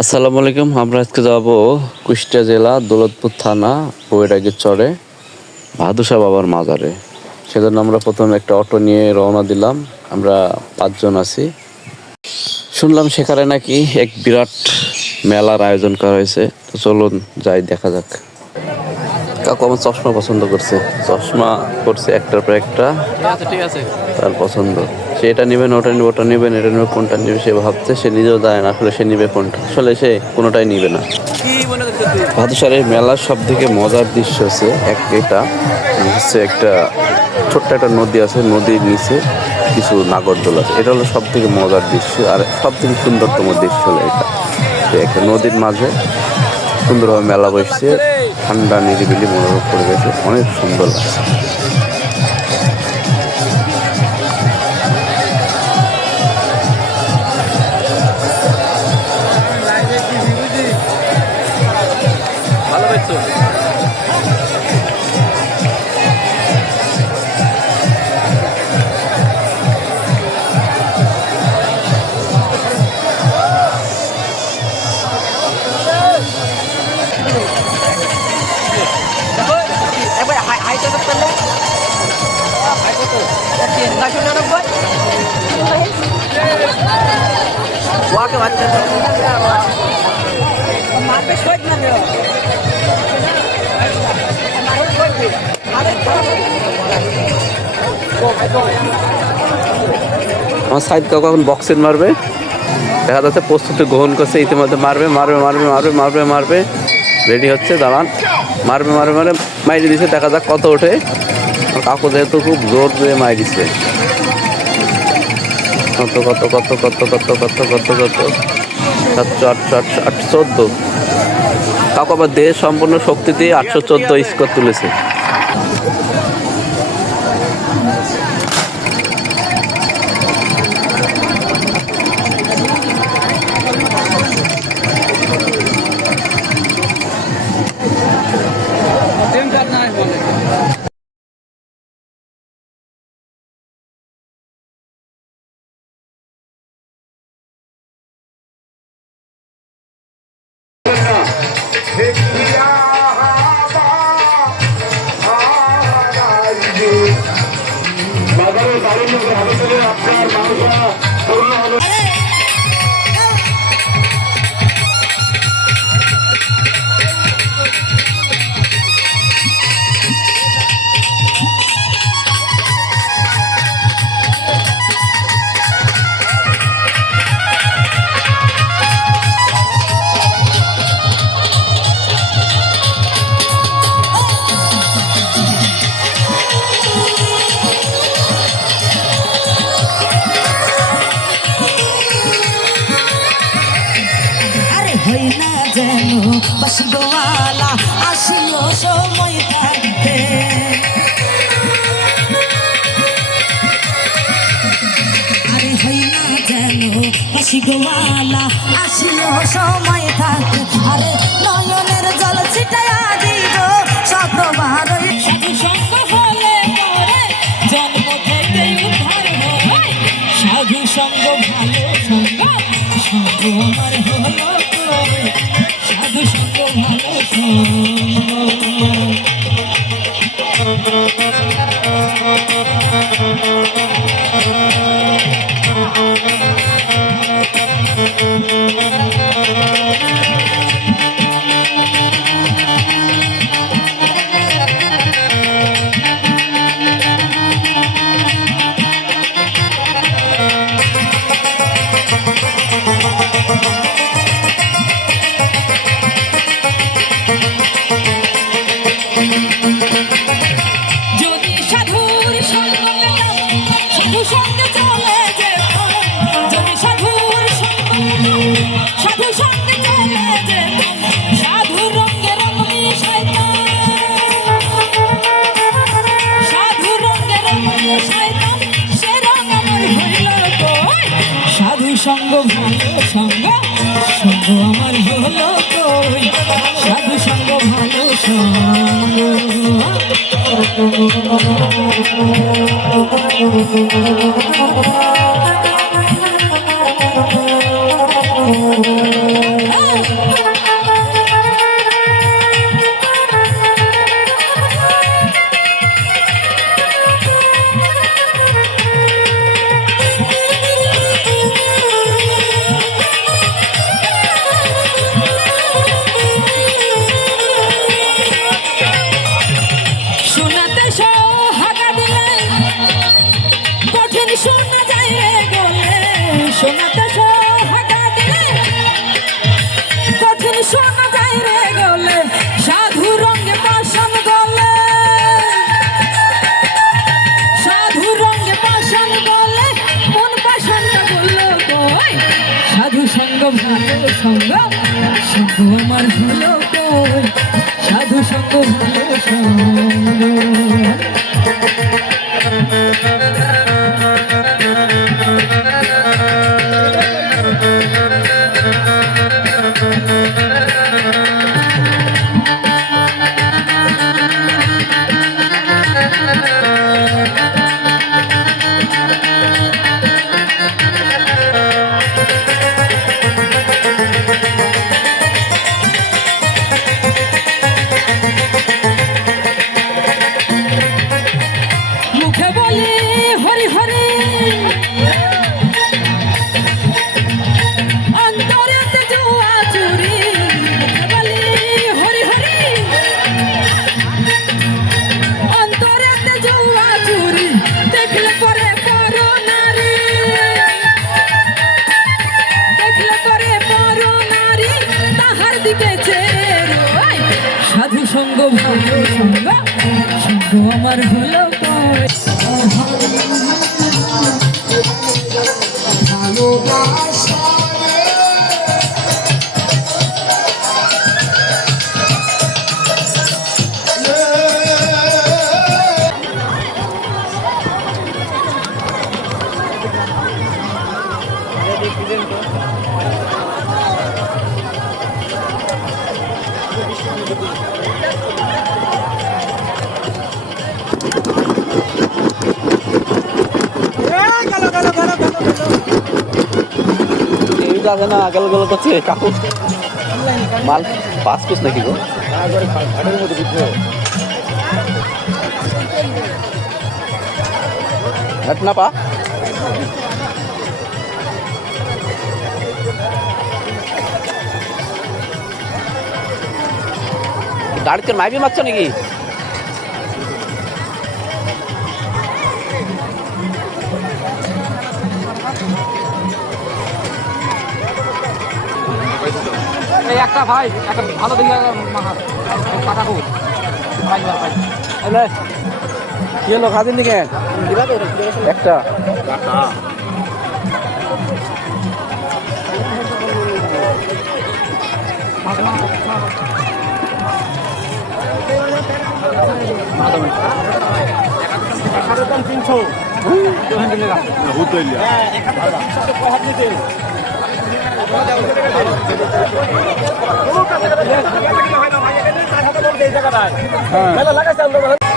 আসসালামু আলাইকুম। আমরা আজকে যাব কুষ্টিয়া জেলা দৌলতপুর থানা বৈরাগীর চরে ভাদুসা বাবার মাজারে। সেজন্য আমরা প্রথমে একটা অটো নিয়ে রওনা দিলাম। আমরা 5 জন আছি। শুনলাম সেখানে নাকি এক বিরাট মেলার আয়োজন করা হয়েছে, তো চলুন যাই, দেখা যাক। কাকু আমার চশমা পছন্দ করছে, চশমা করছে একটার পর একটা। ঠিক আছে, তার পছন্দ। সে এটা নেবেন, ওটা নেবে, ওটা নেবেন, এটা নেবে, কোনটা নেবে সে ভাবছে। সে নিজেও জানে না আসলে সে নিবে কোনটা, আসলে সে কোনোটাই নিবে না। ভাদুসারের মেলার সব থেকে মজার দৃশ্য হচ্ছে এটা হচ্ছে একটা ছোট্ট একটা নদী আছে, নদীর নিচে কিছু নাগরদোল আছে। এটা হলো সব থেকে মজার দৃশ্য, আর সব থেকে সুন্দরতম দৃশ্য হলো এটা, যে একটা নদীর মাঝে সুন্দরভাবে মেলা বসছে, ঠান্ডা নিরিবিলি মনোরম পরিবেশে অনেক সুন্দর লাগছে। আমার সাইড কাকু এখন বক্সিং মারবে, দেখা যাচ্ছে প্রস্তুতি গ্রহণ করছে, ইতিমধ্যে মারবে মারবে মারবে মারবে মারবে মারবে, রেডি হচ্ছে, দাঁড়ান, মারবে মারবে মারবে, মাইরি দিছে, দেখা যাক কত ওঠে। কাকু যেহেতু খুব জোর দিয়ে মারি দিচ্ছে। কত কত কত কত কত কত কত কত 700 800 800 814। কাকু আবার দেহ সম্পূর্ণ শক্তি দিয়ে 814 স্কোর তুলেছে। বাসিগোয়ালা আসিও সময় থাকতে, আরে হই না যেন বাসিগোয়ালা আসিও সময় থাকতে, আরে নয়নের জল ছিটাইয়া দিব শতবার। সাধু সঙ্গ হলে পরে জন্ম থেকে উদ্ধার হয়, সাধু সঙ্গ ভালো সঙ্গ, সঙ্গ আমার হলো সাধু সঙ্গ ভালো সঙ্গ। সঙ্গ ভালো সঙ্গ, সঙ্গ আমার হলো কই, সাধু সঙ্গ ভালো সঙ্গ। সঙ্গ সঙ্গ আমার হলো কই সাধু সঙ্গ ভালো সঙ্গ মুখে বলে হরি হরি অন্তরেতে জুয়া চুরি মুখে বলে হরি হরি অন্তরেতে জুয়া চুরি দেখলে পরে পরো নারী দেখলে পরে পরো নারী তাহার দিকে চেয়ে সাধু সঙ্গ ভালো সঙ্গ সঙ্গ আমার হলো কই এই আছে না গেল গেল করছে কাকু মাল 5 পিস নাকি গো ঘটনা পা গাড়িতে মাইবি মারছো নাকি এই একটা ভাই একটা ভালো দেখে টাকা খুব কি হলো খাদিন দিকে একটা লাগাইছে